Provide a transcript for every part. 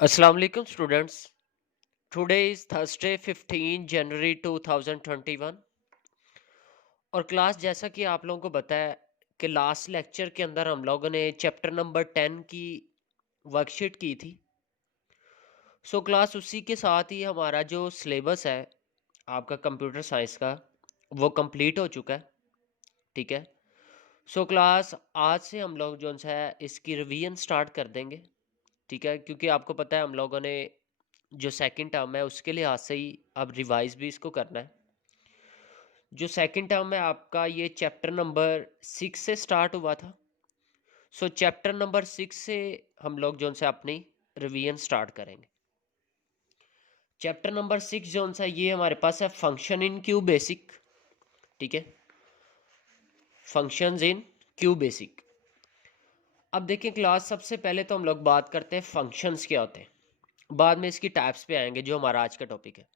Assalamu alaikum students. Today is Thursday 15 January 2021 और class जैसा कि आप लोगों को पता है कि लास्ट लेक्चर के अंदर हम लोगों ने चैप्टर नंबर 10 की वर्कशीट की थी। क्लास उसी के साथ ही हमारा जो सिलेबस है आपका कंप्यूटर साइंस का वो कंप्लीट हो चुका है। ठीक है। क्लास आज से हम लोग जो है इसकी रिवीजन स्टार्ट कर देंगे। ठीक है, क्योंकि आपको पता है हम लोगों ने जो सेकंड टर्म है उसके लिहाज से ही अब रिवाइज भी इसको करना है। जो सेकंड टर्म है आपका ये चैप्टर नंबर 6 से स्टार्ट हुआ था। चैप्टर नंबर 6 से हम लोग जो से अपनी रिवीजन स्टार्ट करेंगे। चैप्टर नंबर 6 जो सा ये हमारे पास है फंक्शन इन क्यू बेसिक। ठीक है, फंक्शंस इन क्यू बेसिक। अब देखिए क्लास, सबसे पहले तो हम लोग बात करते हैं फंक्शंस क्या होते हैं, बाद में इसकी टाइप्स पे आएंगे जो हमारा आज का टॉपिक है।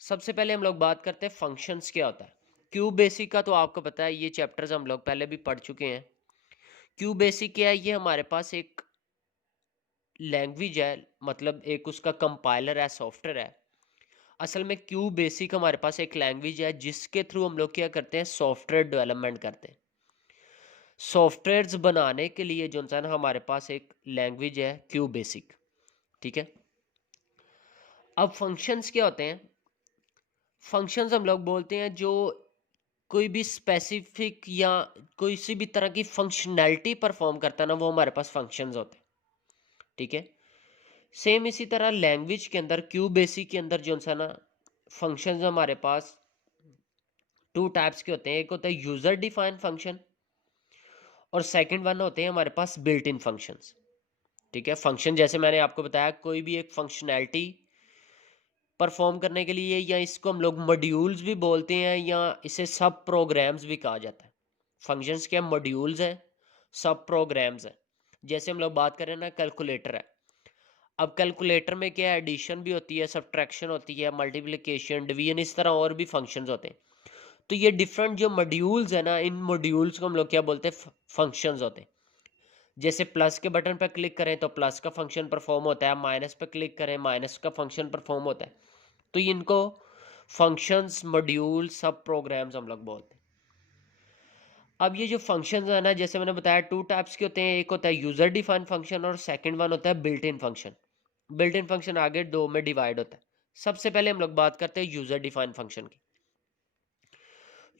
सबसे पहले हम लोग बात करते हैं फंक्शंस क्या होता है। क्यू बेसिक का तो आपको पता है, ये चैप्टर्स हम लोग पहले भी पढ़ चुके हैं। क्यू बेसिक क्या है, ये हमारे पास एक लैंग्वेज है, मतलब एक उसका कंपाइलर है, सॉफ्टवेयर है। असल में क्यू बेसिक हमारे पास एक लैंग्वेज है जिसके थ्रू हम लोग क्या करते हैं, सॉफ्टवेयर डेवलपमेंट करते हैं। सॉफ्टवेयर्स बनाने के लिए जो है ना हमारे पास एक लैंग्वेज है क्यू बेसिक। ठीक है। अब फंक्शंस क्या होते हैं, फंक्शंस हम लोग बोलते हैं जो कोई भी स्पेसिफिक या कोई सी भी तरह की फंक्शनैलिटी परफॉर्म करता है ना, वो हमारे पास फंक्शंस होते हैं। ठीक है। सेम इसी तरह लैंग्वेज के अंदर क्यू बेसिक के अंदर जो है ना फंक्शंस हमारे पास टू टाइप्स के होते हैं। एक होता है यूजर डिफाइंड फंक्शन और सेकंड वन होते हैं हमारे पास बिल्ट इन फंक्शंस। ठीक है। फंक्शन जैसे मैंने आपको बताया, कोई भी एक फंक्शनैलिटी परफॉर्म करने के लिए, या इसको हम लोग मॉड्यूल्स भी बोलते हैं या इसे सब प्रोग्राम्स भी कहा जाता है। फंक्शंस क्या मॉड्यूल्स हैं, सब प्रोग्राम्स हैं। जैसे हम लोग बात करें ना, कैलकुलेटर है। अब कैलकुलेटर में क्या है, एडिशन भी होती है, सब्ट्रैक्शन होती है, मल्टीप्लिकेशन, डिवीजन, इस तरह और भी फंक्शंस होते हैं। तो ये डिफरेंट जो मॉड्यूल्स है ना, इन मॉड्यूल्स को हम लोग क्या बोलते हैं, फंक्शंस होते हैं। जैसे प्लस के बटन पर क्लिक करें तो प्लस का फंक्शन परफॉर्म होता है, माइनस पर क्लिक करें माइनस का फंक्शन परफॉर्म होता है। तो इनको फंक्शंस, मॉड्यूल, सब प्रोग्राम्स हम लोग बोलते हैं। अब ये जो फंक्शंस है ना, जैसे मैंने बताया टू टाइप्स के होते हैं। एक होता है यूजर डिफाइन फंक्शन और सेकंड वन होता है built in function. Built in function आगे दो में डिवाइड होता है। सबसे पहले हम लोग बात करते हैं यूजर डिफाइन फंक्शन की।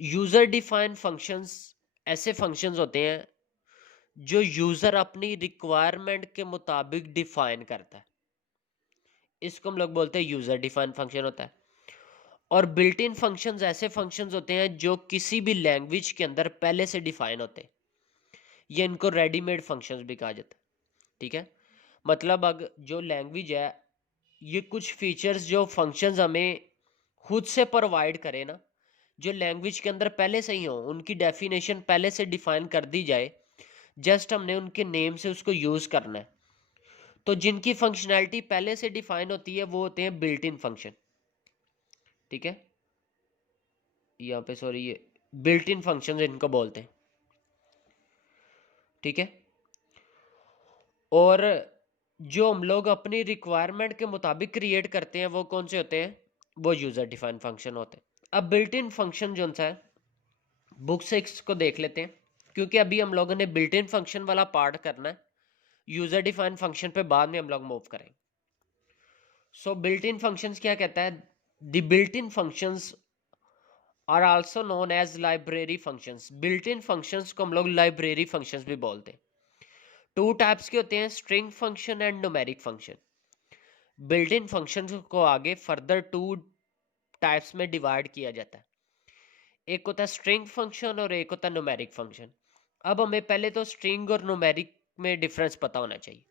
यूजर डिफाइन फंक्शंस ऐसे फंक्शंस होते हैं जो यूजर अपनी रिक्वायरमेंट के मुताबिक डिफाइन करता है। इसको हम लोग बोलते हैं यूजर डिफाइन फंक्शन होता है। और बिल्ट इन फंक्शंस ऐसे फंक्शंस होते हैं जो किसी भी लैंग्वेज के अंदर पहले से डिफाइन होते हैं। ये इनको रेडीमेड फंक्शंस भी कहा जाता है। ठीक है। मतलब अगर जो लैंग्वेज है, ये कुछ फीचर्स जो फंक्शंस हमें खुद से प्रोवाइड करे ना, जो लैंग्वेज के अंदर पहले से ही हो, उनकी डेफिनेशन पहले से डिफाइन कर दी जाए, जस्ट हमने उनके नेम से उसको यूज करना है। तो जिनकी फंक्शनैलिटी पहले से डिफाइन होती है वो होते हैं बिल्ट इन फंक्शन। ठीक है। यहाँ पे सॉरी, ये बिल्ट इन फंक्शन इनको बोलते हैं। ठीक है। और जो हम लोग अपनी रिक्वायरमेंट के मुताबिक क्रिएट करते हैं वो कौन से होते हैं, वो यूजर डिफाइन फंक्शन होते हैं। अब बिल्ट इन फंक्शन जो सा है, बुक से इसको देख लेते हैं, क्योंकि अभी हम लोगों ने बिल्ट इन फंक्शन वाला पार्ट करना है। यूजर डिफाइन फंक्शन पे बाद में हम लोग मूव करेंगे। बिल्ट इन फंक्शंस क्या कहता है, the built in functions are also known as library functions. Built in functions को हम लोग लाइब्रेरी फंक्शंस भी बोलते हैं। टू टाइप्स के होते हैं, string function and numeric function. Built in functions को आगे फर्दर टू टाइप्स में डिवाइड किया जाता है। एक होता है स्ट्रिंग फंक्शन और एक होता है न्यूमेरिक फंक्शन। अब हमें पहले तो स्ट्रिंग और न्यूमेरिक में डिफरेंस पता होना चाहिए।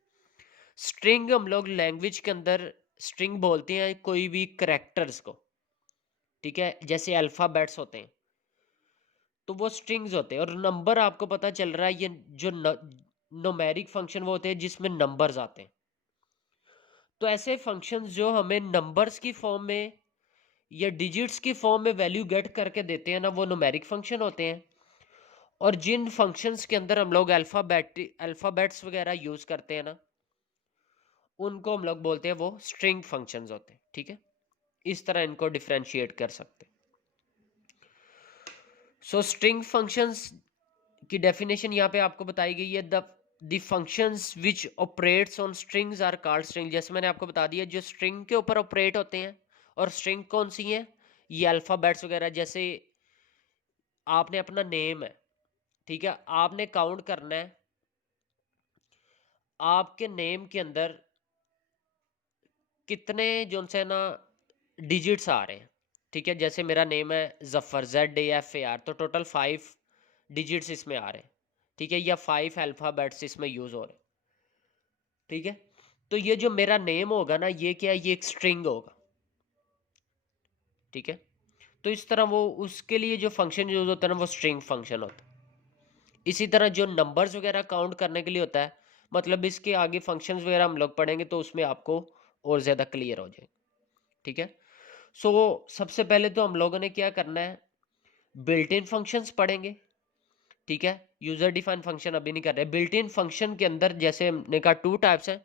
स्ट्रिंग हम लोग लैंग्वेज के अंदर स्ट्रिंग बोलते हैं कोई भी करेक्टर्स को। ठीक है। जैसे अल्फाबेट्स होते हैं तो वो स्ट्रिंग्स होते हैं, और नंबर आपको पता चल रहा है, ये जो न्यूमेरिक फंक्शन वो होते हैं जिसमें नंबर्स आते हैं। तो ऐसे फंक्शंस जो हमें नंबर्स की फॉर्म में या डिजिट्स की फॉर्म में वैल्यू गेट करके देते हैं ना, वो न्यूमेरिक फंक्शन होते हैं। और जिन फंक्शंस के अंदर हम लोग अल्फाबेट्स वगैरह यूज करते हैं ना, उनको हम लोग बोलते हैं वो स्ट्रिंग फंक्शंस होते हैं। ठीक है, इस तरह इनको डिफरेंशिएट कर सकते हैं। सो स्ट्रिंग फंक्शंस की डेफिनेशन यहाँ पे आपको बताई गई है। The functions which operates on strings are called string. जैसे मैंने आपको बता दिया, जो स्ट्रिंग के ऊपर ऑपरेट होते हैं, और स्ट्रिंग कौन सी है, ये अल्फाबेट्स वगैरह। जैसे आपने अपना नेम है, ठीक है, आपने काउंट करना है आपके नेम के अंदर कितने जो से ना डिजिट्स आ रहे हैं। ठीक है, जैसे मेरा नेम है जफर, ZAFAR, तो टोटल 5 डिजिट्स इसमें आ रहे हैं। ठीक है, या 5 अल्फाबेट्स इसमें यूज हो रहे हैं। ठीक है, तो ये जो मेरा नेम होगा ना, ये क्या है, ये एक स्ट्रिंग होगा। ठीक है, तो इस तरह वो उसके लिए जो फंक्शन यूज होता है ना, वो स्ट्रिंग फंक्शन होता है। इसी तरह जो नंबर्स वगैरह काउंट करने के लिए होता है, मतलब इसके आगे फंक्शंस वगैरह हम लोग पढ़ेंगे तो उसमें आपको और ज़्यादा क्लियर हो जाएगा। ठीक है, सो सबसे पहले तो हम लोगों ने क्या करना है, बिल्ट इन फंक्शंस पढ़ेंगे। ठीक है, यूजर डिफाइन फंक्शन अभी नहीं कर रहे। बिल्ट इन फंक्शन के अंदर जैसे हमने कहा 2 टाइप्स हैं,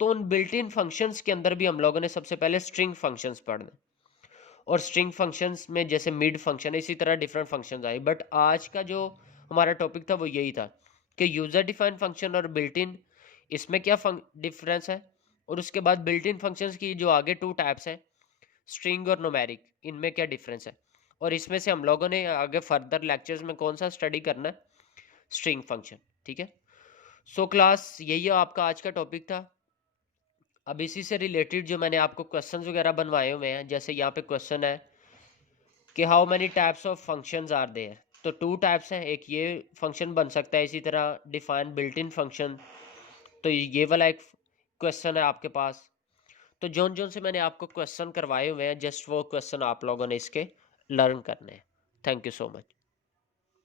तो उन बिल्ट इन फंक्शंस के अंदर भी हम लोगों ने सबसे पहले स्ट्रिंग फंक्शंस पढ़ने, और स्ट्रिंग फंक्शंस में जैसे मिड फंक्शन, इसी तरह डिफरेंट फंक्शंस आए। बट आज का जो हमारा टॉपिक था वो यही था कि यूजर डिफाइन फंक्शन और बिल्ट इन, इसमें क्या डिफरेंस है, और उसके बाद बिल्ट इन फंक्शंस की जो आगे 2 टाइप्स हैं, स्ट्रिंग और न्यूमेरिक, इनमें क्या डिफरेंस है, और इसमें से हम लोगों ने आगे फर्दर लेक्चर्स में कौन सा स्टडी करना है, स्ट्रिंग फंक्शन। ठीक है, सो क्लास यही आपका आज का टॉपिक था। अब इसी से रिलेटेड जो मैंने आपको क्वेश्चंस वगैरह बनवाए हुए हैं, जैसे यहाँ पे क्वेश्चन है कि how many types of functions are there, तो 2 टाइप्स हैं, एक ये फंक्शन बन सकता है, इसी तरह डिफाइन बिल्ट इन फंक्शन, तो ये वाला एक क्वेश्चन है आपके पास। तो जोन जोन से मैंने आपको क्वेश्चन करवाए हुए हैं, जस्ट वो क्वेश्चन आप लोगों ने इसके लर्न करने हैं। Thank you so much.